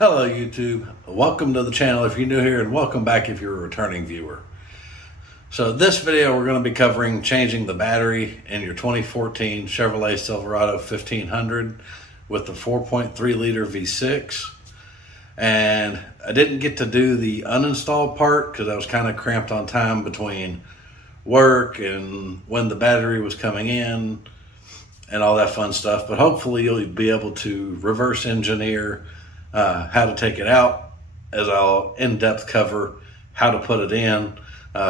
Hello YouTube, welcome to the channel if you're new here and welcome back if you're a returning viewer. So this video we're going to be covering changing the battery in your 2014 Chevrolet Silverado 1500 with the 4.3 liter V6. And I didn't get to do the uninstall part because I was kind of cramped on time between work and when the battery was coming in and all that fun stuff, but hopefully you'll be able to reverse engineer how to take it out, as I'll in-depth cover how to put it in.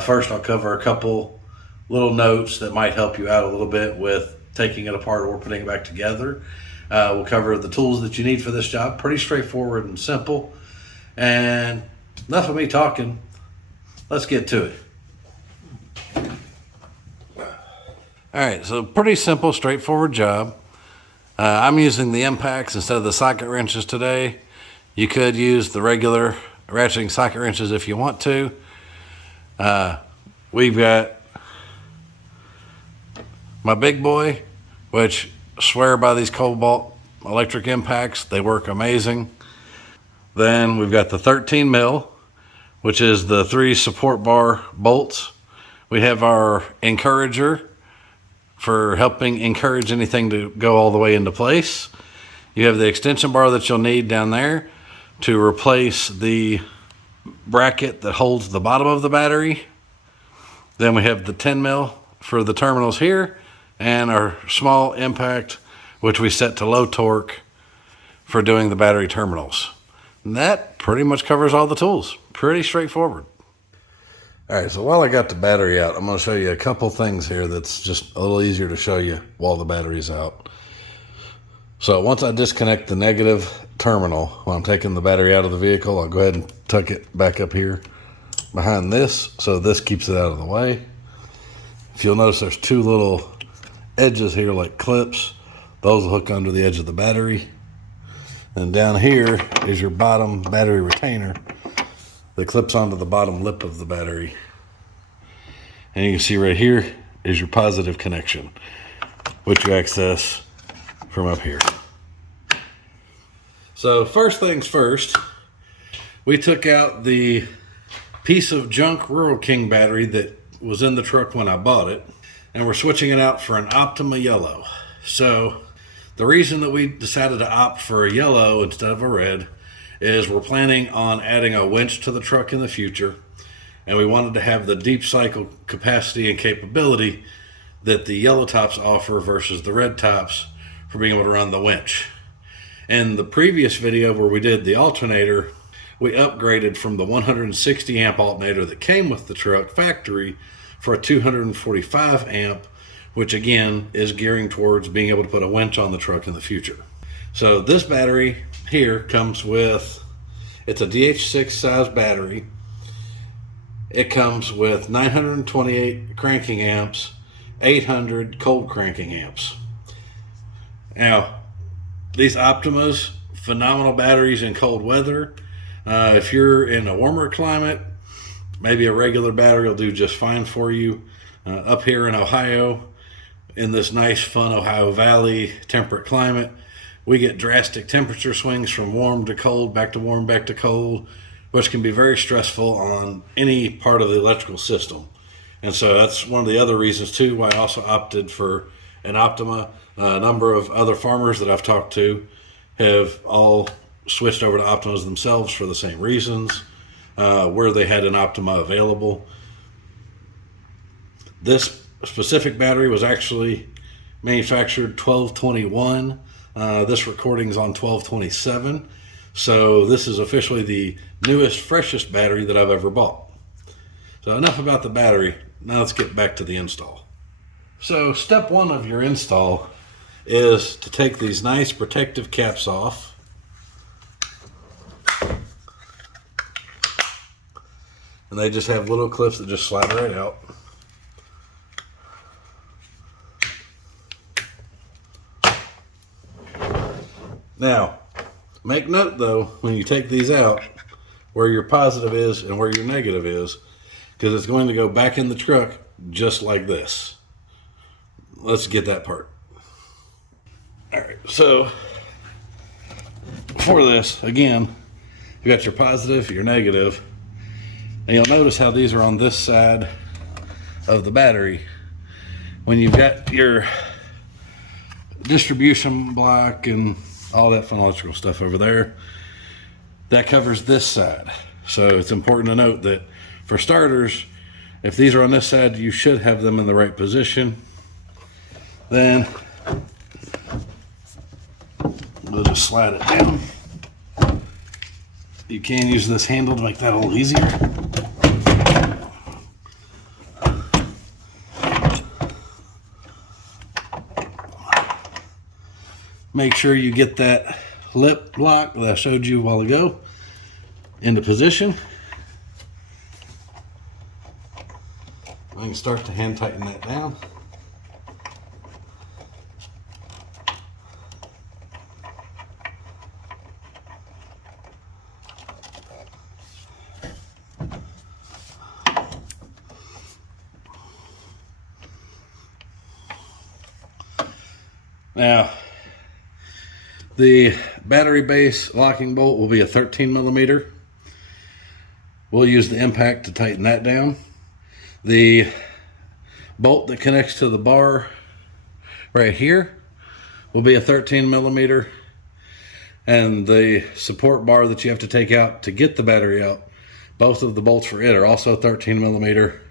First, I'll cover a couple little notes that might help you out a little bit with taking it apart or putting it back together. We'll cover the tools that you need for this job. Pretty straightforward and simple. And enough of me talking. Let's get to it. All right, so pretty simple, straightforward job. I'm using the impacts instead of the socket wrenches today. You could use the regular ratcheting socket wrenches if you want to. We've got my big boy, which I swear by these Cobalt electric impacts. They work amazing. Then we've got the 13 mil, which is the 3 support bar bolts. We have our encourager for helping encourage anything to go all the way into place. You have the extension bar that you'll need down there to replace the bracket that holds the bottom of the battery. Then we have the 10 mil for the terminals here and our small impact, which we set to low torque for doing the battery terminals. And that pretty much covers all the tools. Pretty straightforward. All right, so while I got the battery out, I'm going to show you a couple things here that's just a little easier to show you while the battery's out. So once I disconnect the negative terminal, when I'm taking the battery out of the vehicle, I'll go ahead and tuck it back up here behind this, so this keeps it out of the way. If you'll notice, there's 2 little edges here like clips. Those will hook under the edge of the battery. And down here is your bottom battery retainer that clips onto the bottom lip of the battery. And you can see right here is your positive connection, which you access from up here. So first things first, we took out the piece of junk Rural King battery that was in the truck when I bought it, and we're switching it out for an Optima yellow. So the reason that we decided to opt for a yellow instead of a red is we're planning on adding a winch to the truck in the future, and we wanted to have the deep cycle capacity and capability that the yellow tops offer versus the red tops for being able to run the winch. In the previous video where we did the alternator, we upgraded from the 160 amp alternator that came with the truck factory for a 245 amp, which again is gearing towards being able to put a winch on the truck in the future. So this battery here comes with, it's a DH6 size battery. It comes with 928 cranking amps, 800 cold cranking amps. Now, these Optimas, phenomenal batteries in cold weather. If you're in a warmer climate, maybe a regular battery will do just fine for you. Up here in Ohio, in this nice, fun Ohio Valley temperate climate, we get drastic temperature swings from warm to cold, back to warm, back to cold, which can be very stressful on any part of the electrical system. And so that's one of the other reasons too why I also opted for an Optima. A number of other farmers that I've talked to have all switched over to Optimas themselves for the same reasons, where they had an Optima available. This specific battery was actually manufactured 12/21. This recording's on 12/27. So this is officially the newest, freshest battery that I've ever bought. So enough about the battery. Now let's get back to the install. So step 1 of your install is to take these nice protective caps off. And they just have little clips that just slide right out. Now, make note though, when you take these out, where your positive is and where your negative is, because it's going to go back in the truck just like this. Let's get that part. All right, so for this, again, You got your positive, your negative, and you'll notice how these are on this side of the battery. When you've got your distribution block and all that fun electrical stuff over there, that covers this side. So it's important to note that for starters, if these are on this side, you should have them in the right position. Then we'll just slide it down. You can use this handle to make that a little easier. Make sure you get that lip lock that I showed you a while ago into position. I can start to hand tighten that down. Now, the battery base locking bolt will be a 13 millimeter. We'll use the impact to tighten that down. The bolt that connects to the bar right here will be a 13 millimeter. And the support bar that you have to take out to get the battery out, both of the bolts for it are also 13 millimeter.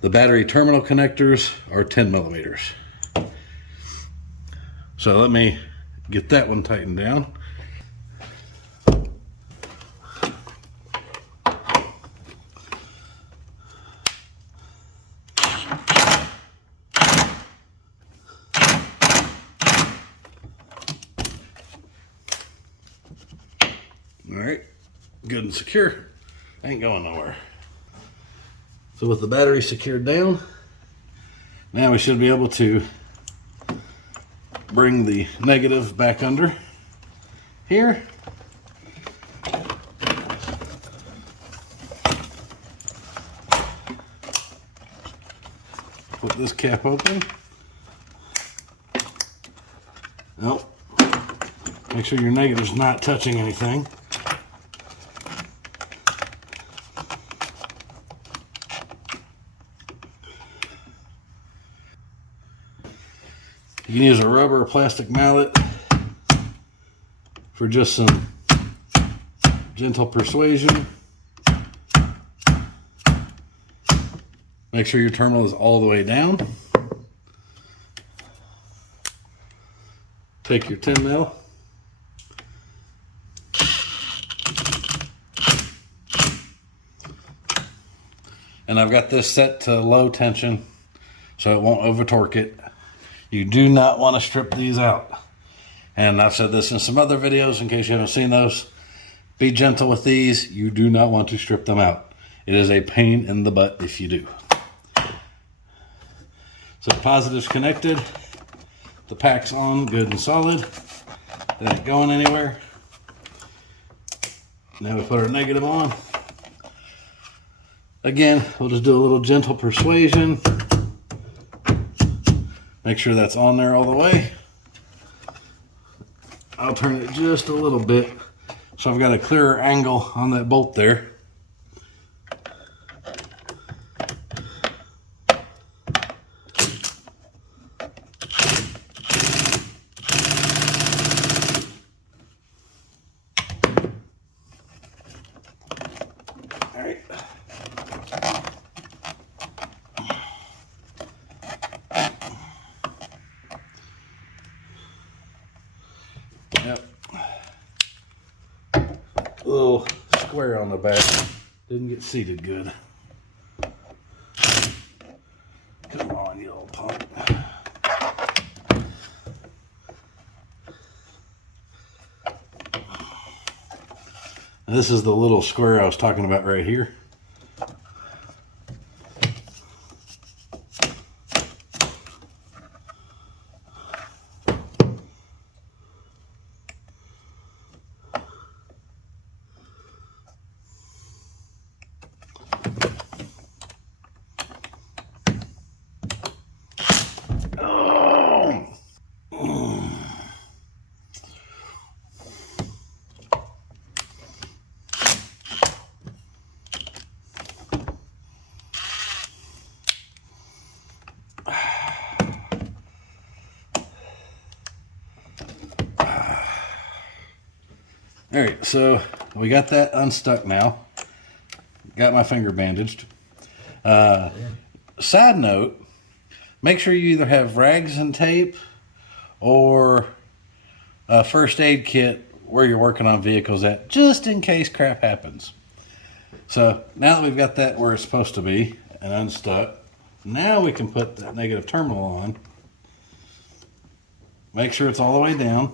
The battery terminal connectors are 10 millimeters. So let me get that one tightened down. All right, good and secure. Ain't going nowhere. So with the battery secured down, now we should be able to bring the negative back under here. Put this cap open. Nope. Make sure your negative's not touching anything. You can use a rubber or plastic mallet for just some gentle persuasion. Make sure your terminal is all the way down. Take your 10 mil. And I've got this set to low tension so it won't over torque it. You do not want to strip these out. And I've said this in some other videos in case you haven't seen those. Be gentle with these. You do not want to strip them out. It is a pain in the butt if you do. So the positive's connected. The pack's on good and solid. It ain't going anywhere. Now we put our negative on. Again, we'll just do a little gentle persuasion. Make sure that's on there all the way. I'll turn it just a little bit so I've got a clearer angle on that bolt there. All right. Yep. Little square on the back. Didn't get seated good. Come on, you little punk. And this is the little square I was talking about right here. All right, so we got that unstuck now. Got my finger bandaged. Side note, make sure you either have rags and tape or a first aid kit where you're working on vehicles at, just in case crap happens. So now that we've got that where it's supposed to be and unstuck, now we can put that negative terminal on. Make sure it's all the way down.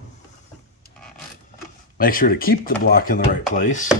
Make sure to keep the block in the right place.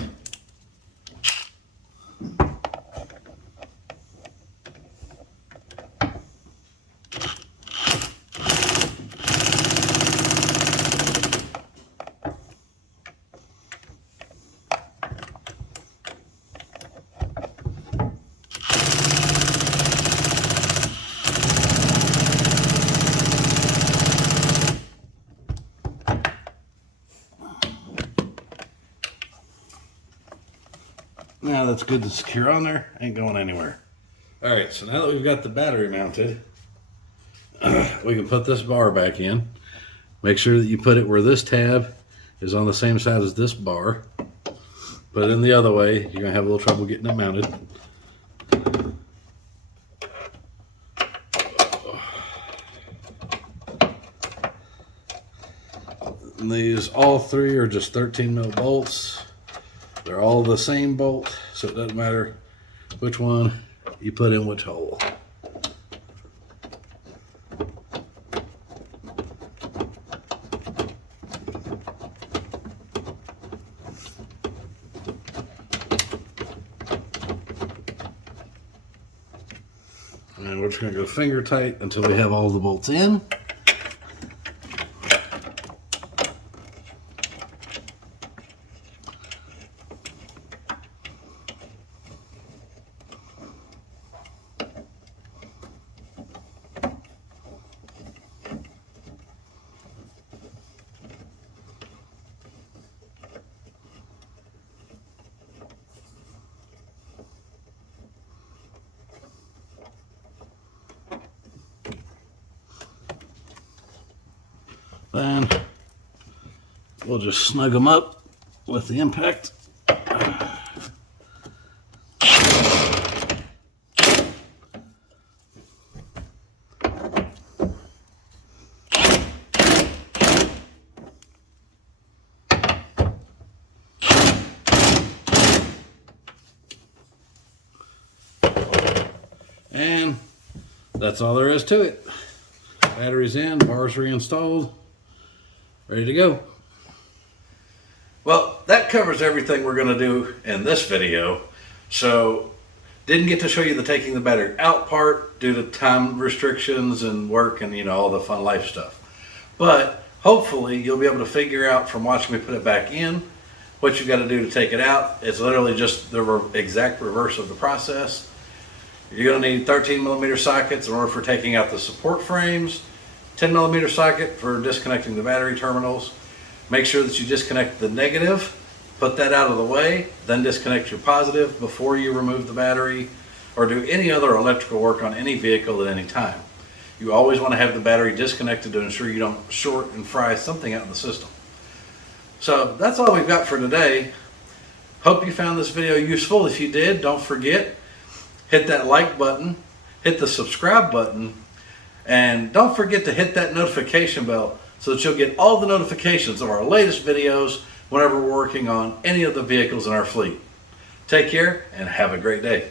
Now that's good to secure on there, ain't going anywhere. All right, so now that we've got the battery mounted, we can put this bar back in. Make sure that you put it where this tab is on the same side as this bar. Put it in the other way, you're gonna have a little trouble getting it mounted. And these, all three are just 13 mil bolts. They're all the same bolt, so it doesn't matter which one you put in which hole. And we're just going to go finger tight until we have all the bolts in. Then we'll just snug them up with the impact. And that's all there is to it. Battery's in, bars reinstalled. Ready to go. Well, that covers everything we're going to do in this video. So, didn't get to show you the taking the battery out part due to time restrictions and work and all the fun life stuff. But hopefully you'll be able to figure out from watching me put it back in what you got to do to take it out. It's literally just the exact reverse of the process. You're going to need 13 millimeter sockets in order for taking out the support frames. 10 millimeter socket for disconnecting the battery terminals. Make sure that you disconnect the negative, put that out of the way, then disconnect your positive before you remove the battery or do any other electrical work on any vehicle at any time. You always want to have the battery disconnected to ensure you don't short and fry something out in the system. So that's all we've got for today. Hope you found this video useful. If you did, don't forget, hit that like button, hit the subscribe button, and don't forget to hit that notification bell so that you'll get all the notifications of our latest videos whenever we're working on any of the vehicles in our fleet. Take care and have a great day.